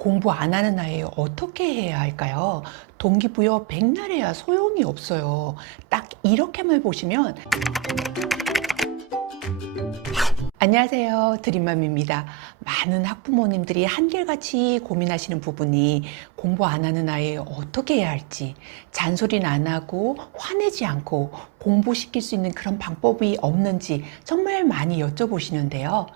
공부 안 하는 아이 어떻게 해야 할까요? 동기부여 백날 해야 소용이 없어요. 딱 이렇게만 보시면 안녕하세요. 드림맘입니다. 많은 학부모님들이 한결같이 고민하시는 부분이 공부 안 하는 아이 어떻게 해야 할지, 잔소리는 안 하고 화내지 않고 공부시킬 수 있는 그런 방법이 없는지 정말 많이 여쭤보시는데요.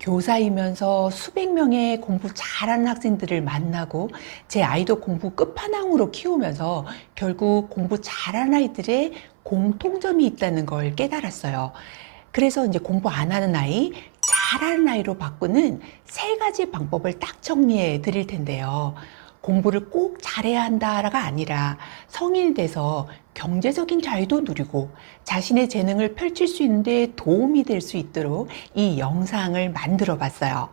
교사이면서 수백 명의 공부 잘하는 학생들을 만나고 제 아이도 공부 끝판왕으로 키우면서 결국 공부 잘하는 아이들의 공통점이 있다는 걸 깨달았어요. 그래서 이제 공부 안 하는 아이, 잘하는 아이로 바꾸는 세 가지 방법을 딱 정리해 드릴 텐데요. 공부를 꼭 잘해야 한다가 아니라 성인이 돼서 경제적인 자유도 누리고 자신의 재능을 펼칠 수 있는데 도움이 될 수 있도록 이 영상을 만들어 봤어요.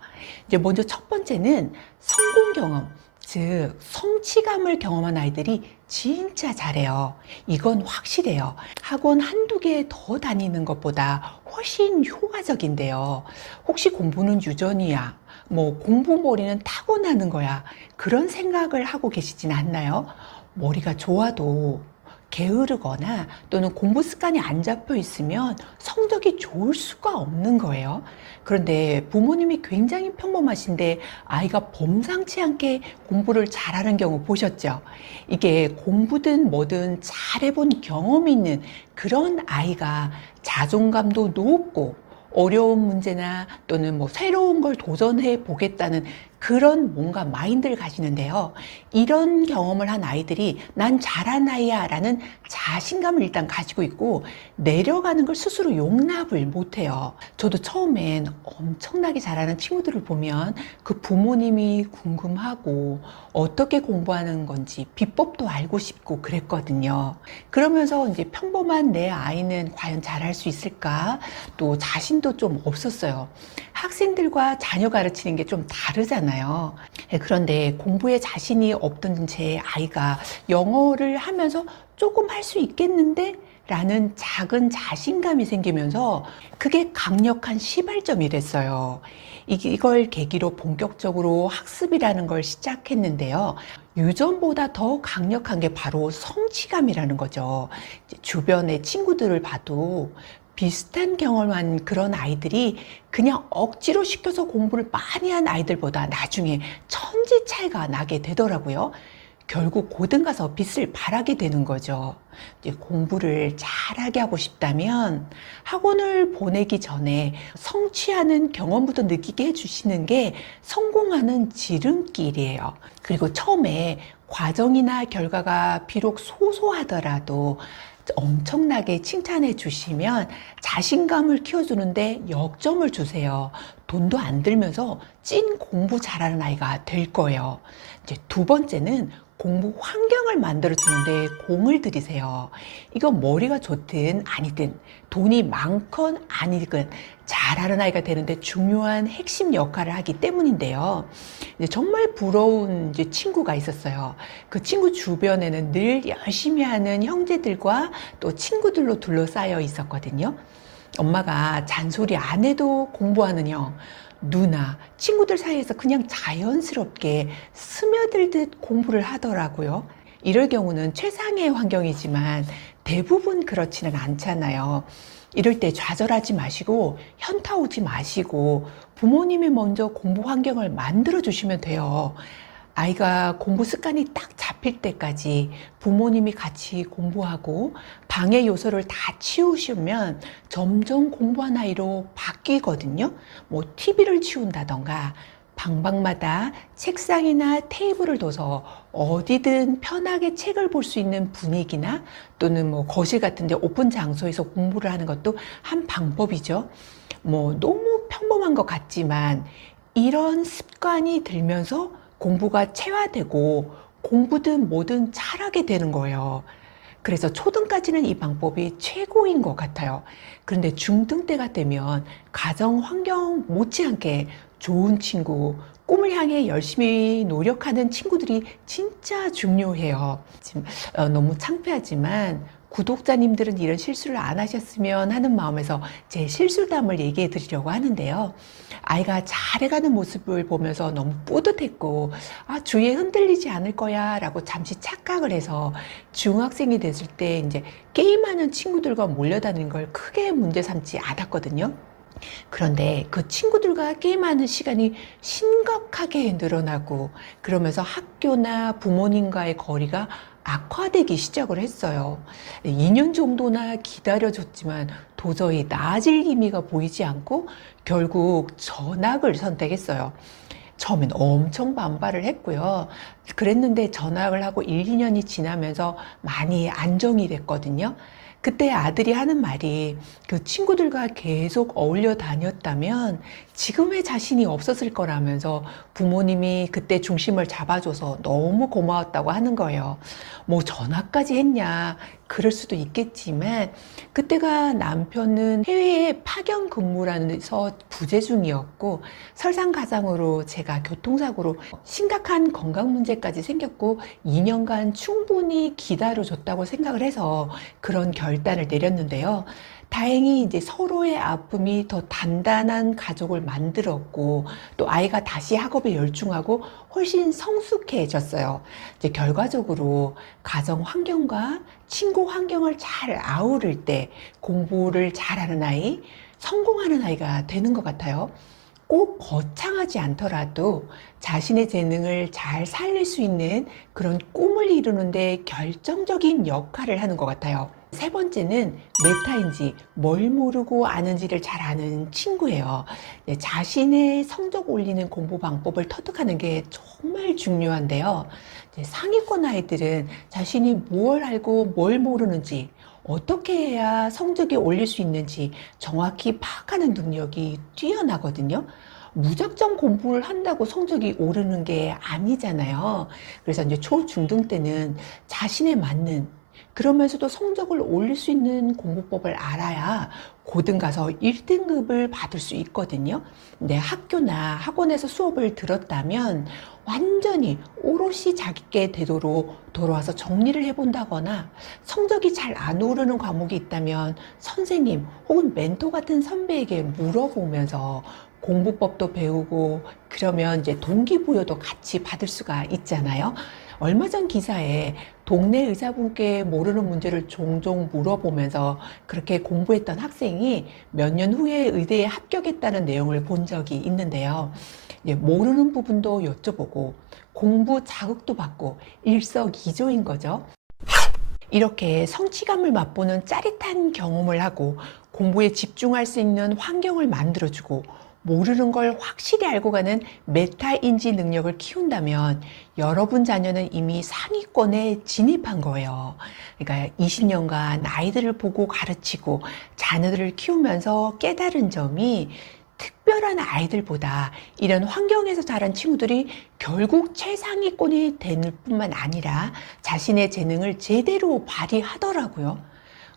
이제 먼저 첫 번째는 성공 경험, 즉 성취감을 경험한 아이들이 진짜 잘해요. 이건 확실해요. 학원 한두 개 더 다니는 것보다 훨씬 효과적인데요. 혹시 공부는 유전이야? 뭐 공부머리는 타고나는 거야? 그런 생각을 하고 계시진 않나요? 머리가 좋아도 게으르거나 또는 공부 습관이 안 잡혀 있으면 성적이 좋을 수가 없는 거예요. 그런데 부모님이 굉장히 평범하신데 아이가 범상치 않게 공부를 잘하는 경우 보셨죠? 이게 공부든 뭐든 잘해본 경험이 있는 그런 아이가 자존감도 높고 어려운 문제나 또는 뭐 새로운 걸 도전해 보겠다는 그런 뭔가 마인드를 가지는데요. 이런 경험을 한 아이들이 난 잘한 아이야 라는 자신감을 일단 가지고 있고 내려가는 걸 스스로 용납을 못해요. 저도 처음엔 엄청나게 잘하는 친구들을 보면 그 부모님이 궁금하고 어떻게 공부하는 건지 비법도 알고 싶고 그랬거든요. 그러면서 이제 평범한 내 아이는 과연 잘할 수 있을까? 또 자신도 좀 없었어요. 학생들과 자녀 가르치는 게 좀 다르잖아요. 그런데 공부에 자신이 없던 제 아이가 영어를 하면서 조금 할 수 있겠는데? 라는 작은 자신감이 생기면서 그게 강력한 시발점이 됐어요. 이걸 계기로 본격적으로 학습이라는 걸 시작했는데요. 유전보다 더 강력한 게 바로 성취감이라는 거죠. 주변의 친구들을 봐도 비슷한 경험한 그런 아이들이 그냥 억지로 시켜서 공부를 많이 한 아이들보다 나중에 천지 차이가 나게 되더라고요. 결국 고등 가서 빚을 발하게 되는 거죠. 이제 공부를 잘하게 하고 싶다면 학원을 보내기 전에 성취하는 경험부터 느끼게 해주시는 게 성공하는 지름길이에요. 그리고 처음에 과정이나 결과가 비록 소소하더라도 엄청나게 칭찬해 주시면 자신감을 키워주는데 역점을 주세요. 돈도 안 들면서 찐 공부 잘하는 아이가 될 거예요. 이제 두 번째는 공부 환경을 만들어 주는데 공을 들이세요. 이건 머리가 좋든 아니든 돈이 많건 아니건 잘하는 아이가 되는데 중요한 핵심 역할을 하기 때문인데요. 이제 정말 부러운 이제 친구가 있었어요. 그 친구 주변에는 늘 열심히 하는 형제들과 또 친구들로 둘러싸여 있었거든요. 엄마가 잔소리 안 해도 공부하는 형, 누나, 친구들 사이에서 그냥 자연스럽게 스며들듯 공부를 하더라고요. 이럴 경우는 최상의 환경이지만 대부분 그렇지는 않잖아요. 이럴 때 좌절하지 마시고 현타 오지 마시고 부모님이 먼저 공부 환경을 만들어 주시면 돼요. 아이가 공부 습관이 딱 잡힐 때까지 부모님이 같이 공부하고 방해 요소를 다 치우시면 점점 공부한 아이로 바뀌거든요. 뭐 TV를 치운다던가 방방마다 책상이나 테이블을 둬서 어디든 편하게 책을 볼 수 있는 분위기나 또는 뭐 거실 같은 데 오픈 장소에서 공부를 하는 것도 한 방법이죠. 뭐 너무 평범한 것 같지만 이런 습관이 들면서 공부가 체화되고 공부든 뭐든 잘하게 되는 거예요. 그래서 초등까지는 이 방법이 최고인 것 같아요. 그런데 중등 때가 되면 가정 환경 못지않게 좋은 친구, 꿈을 향해 열심히 노력하는 친구들이 진짜 중요해요. 지금 너무 창피하지만 구독자님들은 이런 실수를 안 하셨으면 하는 마음에서 제 실수담을 얘기해 드리려고 하는데요. 아이가 잘해가는 모습을 보면서 너무 뿌듯했고, 주위에 흔들리지 않을 거야 라고 잠시 착각을 해서 중학생이 됐을 때 이제 게임하는 친구들과 몰려다니는 걸 크게 문제 삼지 않았거든요. 그런데 그 친구들과 게임하는 시간이 심각하게 늘어나고, 그러면서 학교나 부모님과의 거리가 악화되기 시작을 했어요. 2년 정도나 기다려줬지만 도저히 나아질 기미가 보이지 않고 결국 전학을 선택했어요. 처음엔 엄청 반발을 했고요. 그랬는데 전학을 하고 1, 2년이 지나면서 많이 안정이 됐거든요. 그때 아들이 하는 말이, 그 친구들과 계속 어울려 다녔다면 지금의 자신이 없었을 거라면서 부모님이 그때 중심을 잡아줘서 너무 고마웠다고 하는 거예요. 뭐 전화까지 했냐? 그럴 수도 있겠지만 그때가 남편은 해외에 파견 근무라서 부재 중이었고, 설상가상으로 제가 교통사고로 심각한 건강 문제까지 생겼고 2년간 충분히 기다려줬다고 생각을 해서 그런 결단을 내렸는데요. 다행히 이제 서로의 아픔이 더 단단한 가족을 만들었고, 또 아이가 다시 학업에 열중하고 훨씬 성숙해졌어요. 이제 결과적으로 가정 환경과 친구 환경을 잘 아우를 때 공부를 잘하는 아이, 성공하는 아이가 되는 것 같아요. 꼭 거창하지 않더라도 자신의 재능을 잘 살릴 수 있는 그런 꿈을 이루는데 결정적인 역할을 하는 것 같아요. 세 번째는 메타인지, 뭘 모르고 아는지를 잘 아는 친구예요. 자신의 성적 올리는 공부 방법을 터득하는 게 정말 중요한데요. 상위권 아이들은 자신이 뭘 알고 뭘 모르는지, 어떻게 해야 성적이 올릴 수 있는지 정확히 파악하는 능력이 뛰어나거든요. 무작정 공부를 한다고 성적이 오르는 게 아니잖아요. 그래서 이제 초, 중등 때는 자신에 맞는, 그러면서도 성적을 올릴 수 있는 공부법을 알아야 고등 가서 1등급을 받을 수 있거든요. 근데 학교나 학원에서 수업을 들었다면 완전히 오롯이 자기께 되도록 돌아와서 정리를 해본다거나, 성적이 잘 안 오르는 과목이 있다면 선생님 혹은 멘토 같은 선배에게 물어보면서 공부법도 배우고, 그러면 이제 동기부여도 같이 받을 수가 있잖아요. 얼마 전 기사에 동네 의사분께 모르는 문제를 종종 물어보면서 그렇게 공부했던 학생이 몇 년 후에 의대에 합격했다는 내용을 본 적이 있는데요. 모르는 부분도 여쭤보고 공부 자극도 받고 일석이조인 거죠. 이렇게 성취감을 맛보는 짜릿한 경험을 하고 공부에 집중할 수 있는 환경을 만들어주고, 모르는 걸 확실히 알고 가는 메타인지 능력을 키운다면 여러분 자녀는 이미 상위권에 진입한 거예요. 그러니까 20년간 아이들을 보고 가르치고 자녀들을 키우면서 깨달은 점이, 특별한 아이들보다 이런 환경에서 자란 친구들이 결국 최상위권이 될 뿐만 아니라 자신의 재능을 제대로 발휘하더라고요.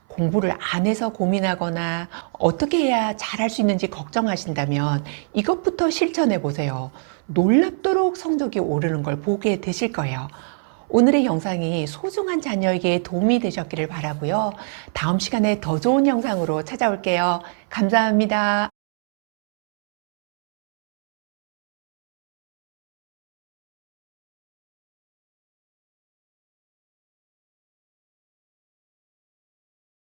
공부를 안 해서 고민하거나 어떻게 해야 잘할 수 있는지 걱정하신다면 이것부터 실천해 보세요. 놀랍도록 성적이 오르는 걸 보게 되실 거예요. 오늘의 영상이 소중한 자녀에게 도움이 되셨기를 바라고요. 다음 시간에 더 좋은 영상으로 찾아올게요. 감사합니다.